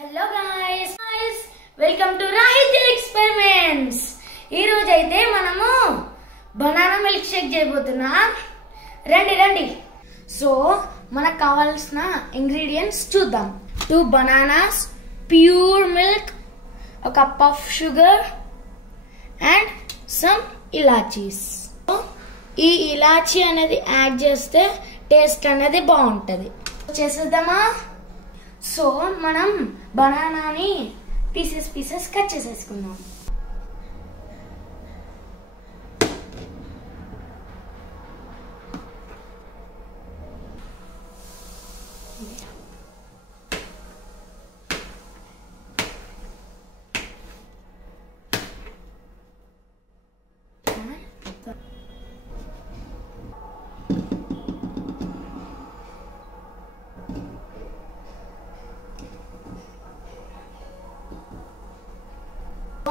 Hello guys, welcome to Rahiti Experiments. ఈ రోజు అయితే మనము బనానా మిల్క్ షేక్ చేయబోతున్నాం. రండి. సో మనకు కావాల్సిన ఇంగ్రీడియెంట్స్ చూద్దాం. 2 bananas, pure milk, a cup of sugar and some ilachis. ఈ ఇలాచి అనేది యాడ్ చేస్తే టేస్ట్ అనేది బాగుంటది. చేసేద్దామా? సో మనం బనానాని పీసెస్ కట్ చేసేసుకుందాం.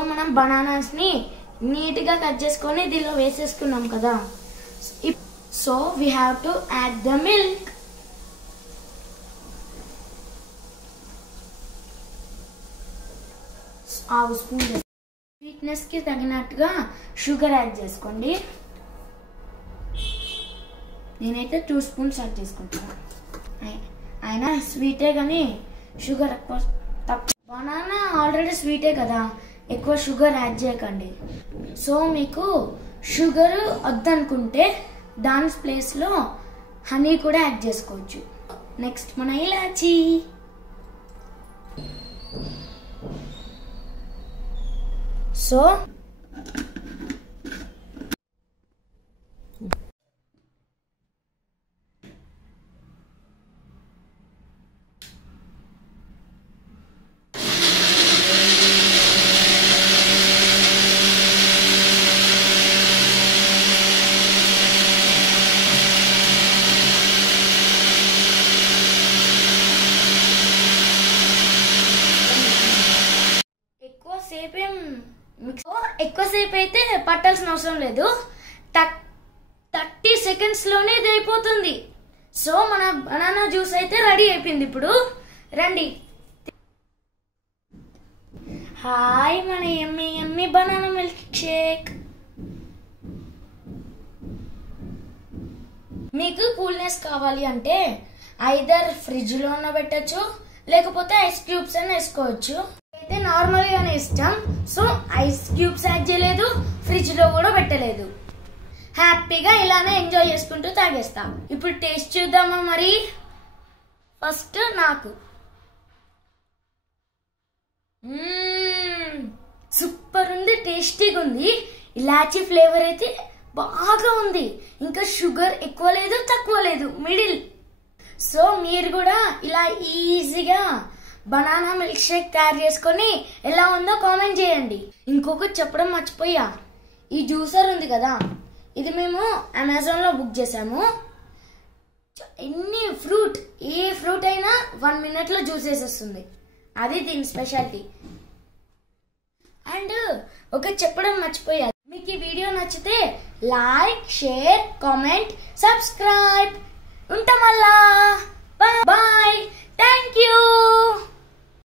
మనం బనానాస్ ని నీట్ గా కట్ చేసుకొని దీనిలో వేసేసుకున్నాం కదా. So we have to add the milk. Half spoon sweetness కి తగినట్టుగా షుగర్ యాడ్ చేసుకోండి. నేనైతే 2 స్పూన్స్ యాడ్ చేసుకుంటాను. అయినా స్వీటే కానీ షుగర్ ఎక్కువ తక్కువ. బనానా ఆల్రెడీ స్వీటే కదా, ఎక్కువ షుగర్ యాడ్ చేయకండి. సో మీకు షుగర్ వద్దనుకుంటే దాని ప్లేస్లో హనీ కూడా యాడ్ చేసుకోవచ్చు. నెక్స్ట్ మన ఇలాచి. సో ఎక్కువసేపు అయితే పట్టాల్సిన అవసరం లేదు. 30 సెకండ్స్ లోనే ఇది అయిపోతుంది. సో మన బనానా జ్యూస్ అయితే రెడీ అయిపోయింది. ఇప్పుడు రండి. హాయ్, మన యమ్మీ బనానా మిల్క్ షేక్. మీకు కూల్నెస్ కావాలి అంటే ఐదర్ ఫ్రిడ్జ్ లో ఉన్న పెట్టచ్చు, లేకపోతే ఐస్ క్యూబ్స్ అని వేసుకోవచ్చు. అయితే నార్మల్ గానే ఇష్టం. సో ఐస్ క్యూబ్స్ యాడ్ చేయలేదు, ఫ్రిడ్జ్ లో కూడా పెట్టలేదు. హ్యాపీగా ఇలానే ఎంజాయ్ చేసుకుంటూ తాగేస్తాం. ఇప్పుడు టేస్ట్ చూద్దామా? మరి ఫస్ట్ నాకు సూపర్ ఉంది, టేస్టీగా ఉంది. ఇలాచీ ఫ్లేవర్ అయితే బాగా ఉంది. ఇంకా షుగర్ ఎక్కువ లేదు, తక్కువ లేదు, మిడిల్. సో మీరు కూడా ఇలా ఈజీగా బనానా మిల్క్ షేక్ తయారు చేసుకొని ఎలా ఉందో కామెంట్ చేయండి. ఇంకొకటి చెప్పడం మర్చిపోయా, ఈ జ్యూసర్ ఉంది కదా, ఇది మేము అమెజాన్ లో బుక్ చేసాము. ఏ ఫ్రూట్ అయినా 1 minute లో జ్యూస్ వేసేస్తుంది. అది దీని స్పెషాలిటీ. అండ్ ఒకటి చెప్పడం మర్చిపోయా, మీకు ఈ వీడియో నచ్చితే లైక్, షేర్, కామెంట్, సబ్స్క్రైబ్. ఉంటాం. బాయ్. Thank you.